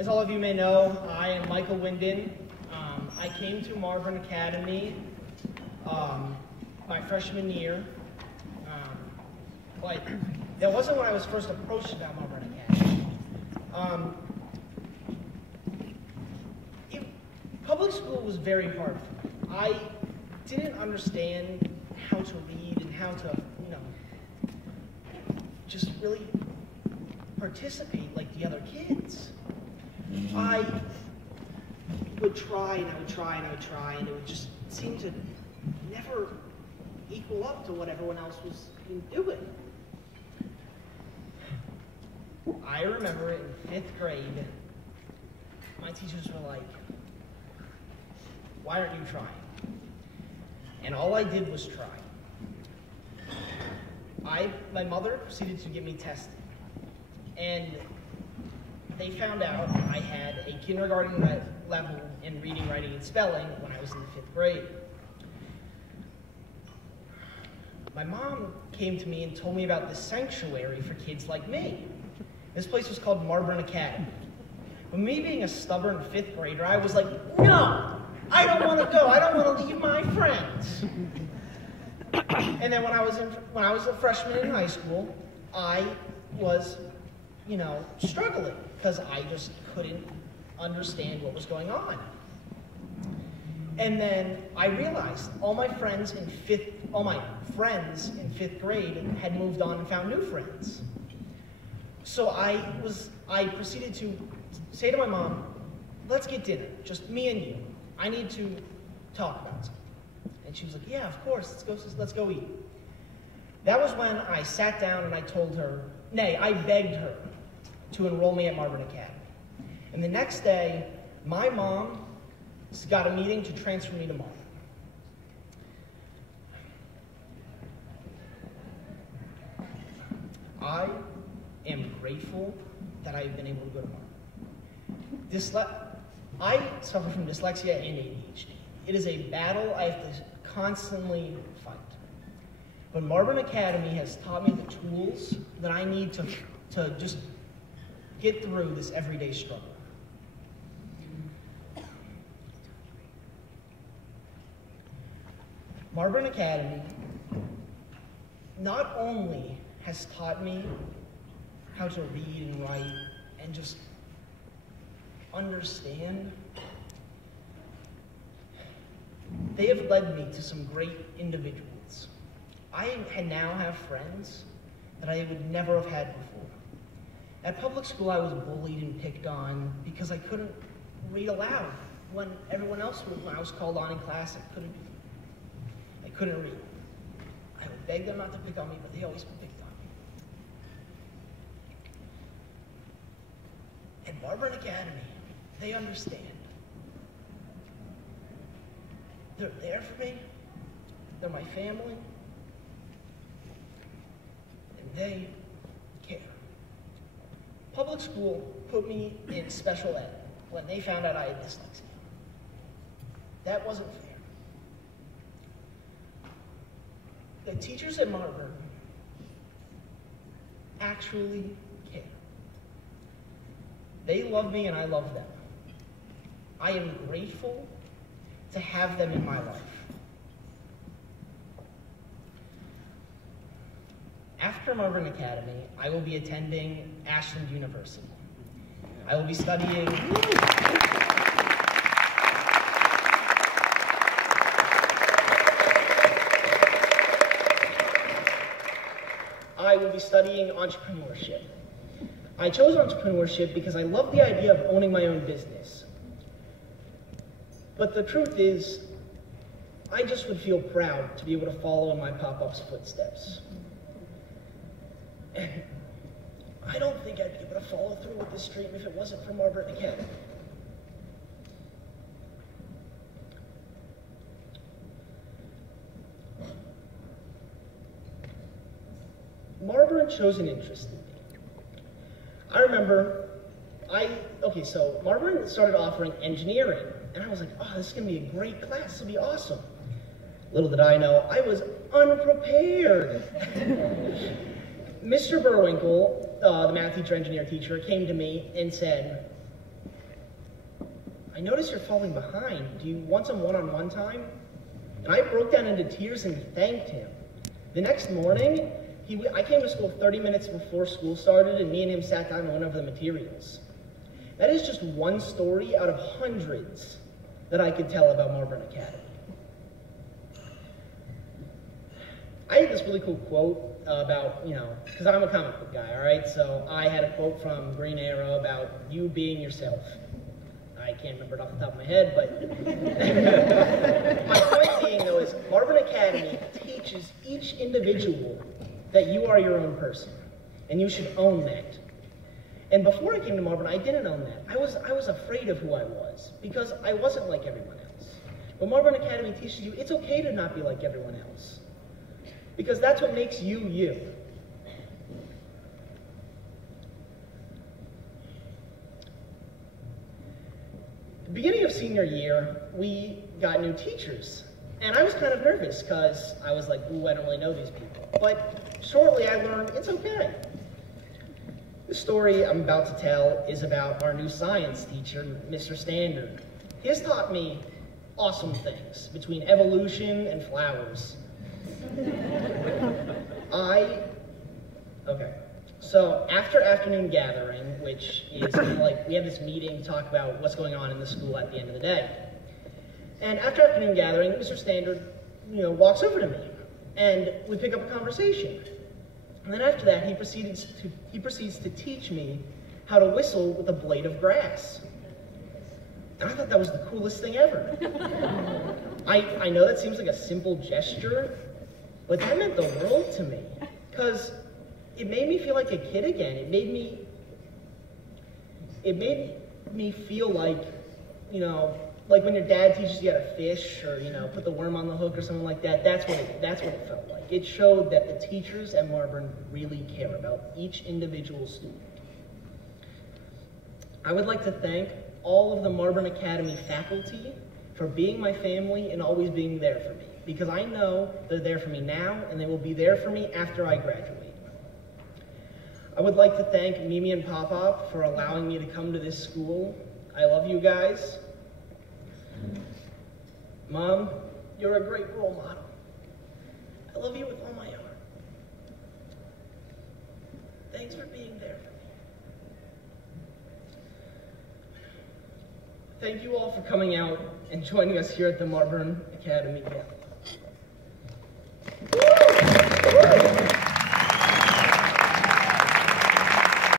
As all of you may know, I am Michael Windon. I came to Marburn Academy my freshman year. But that wasn't when I was first approached about Marburn Academy. Public school was very hard for me. I didn't understand how to read and how to, just really participate like the other kids. I would try and I would try and I would try, and it would just seem to never equal up to what everyone else was doing. I remember in 5th grade, my teachers were like, "Why aren't you trying?" And all I did was try. My mother proceeded to get me tested, and they found out I had a kindergarten level in reading, writing, and spelling when I was in the 5th grade. My mom came to me and told me about this sanctuary for kids like me. This place was called Marburn Academy. But me being a stubborn 5th grader, I was like, "No, I don't want to go. I don't want to leave my friends." And then when I was a freshman in high school, I was, struggling because I just couldn't understand what was going on. And then I realized all my friends in 5th grade had moved on and found new friends. So I proceeded to say to my mom, "Let's get dinner, just me and you. I need to talk about something." And she was like, "Yeah, of course, let's go eat." That was when I sat down and I told her, I begged her to enroll me at Marburn Academy. And the next day, my mom got a meeting to transfer me to Marburn. I am grateful that I've been able to go to Marburn. I suffer from dyslexia and ADHD. It is a battle I have to constantly fight. But Marburn Academy has taught me the tools that I need to just get through this everyday struggle. Marburn Academy not only has taught me how to read and write and just understand, they have led me to some great individuals. I now have friends that I would never have had before. At public school, I was bullied and picked on because I couldn't read aloud. When everyone else, when I was called on in class, I couldn't read. I would beg them not to pick on me, but they always picked on me. At Marburn Academy, they understand. They're there for me. They're my family. And they care. Public school put me in special ed when they found out I had dyslexia. That wasn't fair. The teachers at Marburn actually care. They love me and I love them. I am grateful to have them in my life. After Marburn Academy, I will be attending Ashland University. I will be studying entrepreneurship. I chose entrepreneurship because I love the idea of owning my own business. But the truth is, I just would feel proud to be able to follow in my pop-up's footsteps. And I don't think I'd be able to follow through with this dream if it wasn't for Marburn Academy. Marburn shows an interest in me. I remember, so Marburn started offering engineering, and I was like, "Oh, this is going to be a great class, this will be awesome." Little did I know, I was unprepared. Mr. Burwinkle, the math teacher, engineer teacher, came to me and said, I notice you're falling behind. Do you want some one-on-one time? And I broke down into tears and thanked him. The next morning, I came to school 30 minutes before school started, and me and him sat down and went over the materials. That is just one story out of hundreds that I could tell about Marburn Academy. I had this really cool quote about, because I'm a comic book guy, all right? So I had a quote from Green Arrow about you being yourself. I can't remember it off the top of my head, but my point being, though, is Marburn Academy teaches each individual that you are your own person, and you should own that. And before I came to Marburn, I didn't own that. I was afraid of who I was, because I wasn't like everyone else. But Marburn Academy teaches you it's okay to not be like everyone else, because that's what makes you, you. The beginning of senior year, we got new teachers, and I was kind of nervous because I was like, ooh, I don't really know these people. But shortly I learned it's okay. The story I'm about to tell is about our new science teacher, Mr. Standard. He has taught me awesome things between evolution and flowers. So after afternoon gathering, which is kind of like, we have this meeting to talk about what's going on in the school at the end of the day. And after afternoon gathering, Mr. Standard, walks over to me, and we pick up a conversation. And then after that, he proceeds to teach me how to whistle with a blade of grass. And I thought that was the coolest thing ever. I know that seems like a simple gesture, but that meant the world to me, because it made me feel like a kid again. It made me feel like, like when your dad teaches you how to fish, or put the worm on the hook or something like that. That's what it felt like. It showed that the teachers at Marburn really care about each individual student. I would like to thank all of the Marburn Academy faculty for being my family and always being there for me, because I know they're there for me now, and they will be there for me after I graduate. I would like to thank Mimi and Pop-Pop for allowing me to come to this school. I love you guys. Mom, you're a great role model. I love you with all my heart. Thanks for being there for me. Thank you all for coming out and joining us here at the Marburn Academy Gala.